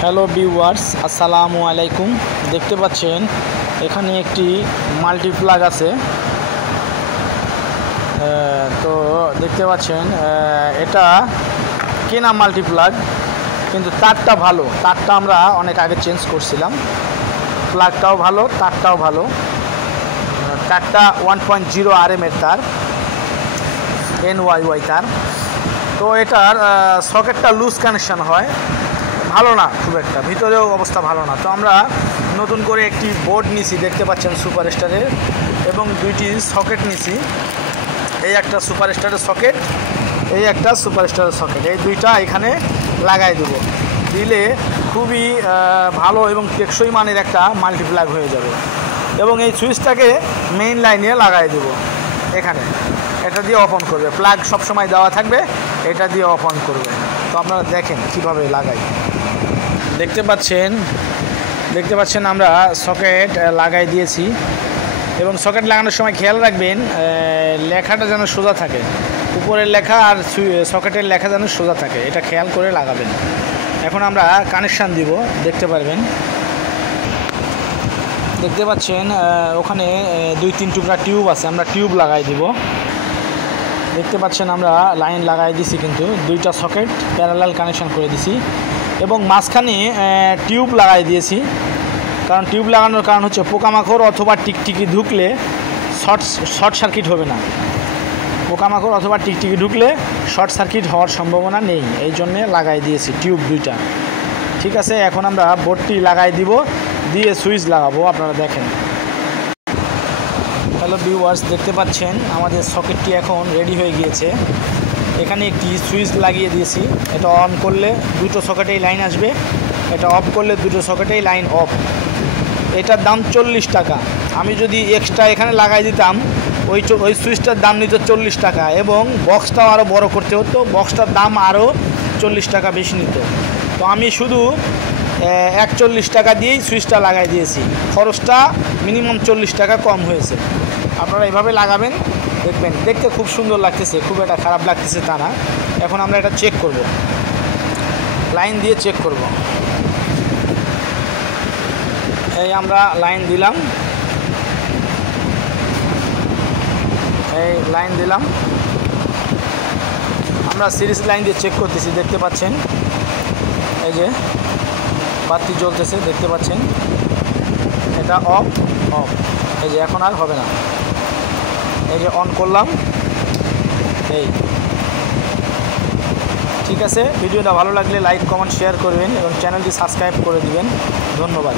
Hello viewers, আসসালামু আলাইকুম। দেখতে পাচ্ছেন এখানে একটি মাল্টিপ্লাগ আছে। তো দেখতে পাচ্ছেন এটা কেনা মাল্টিপ্লাগ, কিন্তু তারটা ভালো। তারটা আমরা অনেক আগে চেঞ্জ করছিলাম। প্লাগটাও ভালো, তারটাও ভালো। তারটা 1.0 RM এর তার, NYY তার। তো এটার সকেটটা লুজ কানেকশান হয়, ভালো না খুব একটা, ভিতরেও অবস্থা ভালো না। তো আমরা নতুন করে একটি বোর্ড নিছি, দেখতে পাচ্ছেন সুপারস্টারের, এবং দুইটি সকেট নিছি। এই একটা সুপারস্টারের সকেট, এই একটা সুপারস্টারের সকেট, এই দুইটা এখানে লাগাই দেব। দিলে খুবই ভালো এবং টেকসই মানের একটা মাল্টিপ্লাগ হয়ে যাবে। এবং এই সুইচটাকে মেইন লাইনে লাগাই দেব এখানে। এটা দিয়ে অফ অন করবে, প্লাগ সবসময় দেওয়া থাকবে, এটা দিয়ে অফ অন করবে। তো আপনারা দেখেন কিভাবে লাগাই। দেখতে পাচ্ছেন আমরা সকেট লাগাই দিয়েছি। এবং সকেট লাগানোর সময় খেয়াল রাখবেন লেখাটা যেন সোজা থাকে, উপরের লেখা আর সকেটের লেখা যেন সোজা থাকে, এটা খেয়াল করে লাগাবেন। এখন আমরা কানেকশান দিব, দেখতে পারবেন। দেখতে পাচ্ছেন ওখানে 2-3 টুকরা টিউব আছে, আমরা টিউব লাগাই দিব। দেখতে পাচ্ছেন আমরা লাইন লাগাই দিছি, কিন্তু দুইটা সকেট প্যারালাল কানেকশান করে দিছি এবং মাঝখানে টিউব লাগাই দিয়েছি। কারণ টিউব লাগানোর কারণ হচ্ছে পোকামাকড় অথবা টিকটিকি ঢুকলে শর্ট সার্কিট হবে না। পোকামাকড় অথবা টিকটিকি ঢুকলে শর্ট সার্কিট হওয়ার সম্ভাবনা নেই, এই জন্যে লাগাই দিয়েছি টিউব দুইটা। ঠিক আছে, এখন আমরা বোর্ডটি লাগাই দিব, দিয়ে সুইচ লাগাবো, আপনারা দেখেন। হ্যালো ভিউয়ার্স, দেখতে পাচ্ছেন আমাদের সকেটটি এখন রেডি হয়ে গিয়েছে। এখানে একটি সুইচ লাগিয়ে দিয়েছি, এটা অন করলে দুটো সকেটেই লাইন আসবে, এটা অফ করলে দুটো সকেটেই লাইন অফ। এটার দাম 40 টাকা। আমি যদি এক্সট্রা এখানে লাগাই দিতাম, ওই সুইচটার দাম নিত 40 টাকা, এবং বক্সটাও আরও বড় করতে হতো, বক্সটার দাম আরও 40 টাকা বেশি নিত। তো আমি শুধু 41 টাকা দিয়েই সুইচটা লাগাই দিয়েছি, খরচটা মিনিমাম 40 টাকা কম হয়েছে। আপনারা এভাবে লাগাবেন, দেখবেন দেখতে খুব সুন্দর লাগতেছে, খুব একটা খারাপ লাগতেছে তা না। এখন আমরা এটা চেক করব, লাইন দিয়ে চেক করব। এই আমরা লাইন দিলাম, এই লাইন দিলাম, আমরা সিরিজ লাইন দিয়ে চেক করতেছি। দেখতে পাচ্ছেন এই যে বাতি জ্বলতেছে, দেখতে পাচ্ছেন এটা অফ। এই যে এখন আর হবে না, এই যে অন করলাম। এই ঠিক আছে, ভিডিওটা ভালো লাগলে লাইক, কমেন্ট, শেয়ার করবেন এবং চ্যানেলটি সাবস্ক্রাইব করে দিবেন। ধন্যবাদ।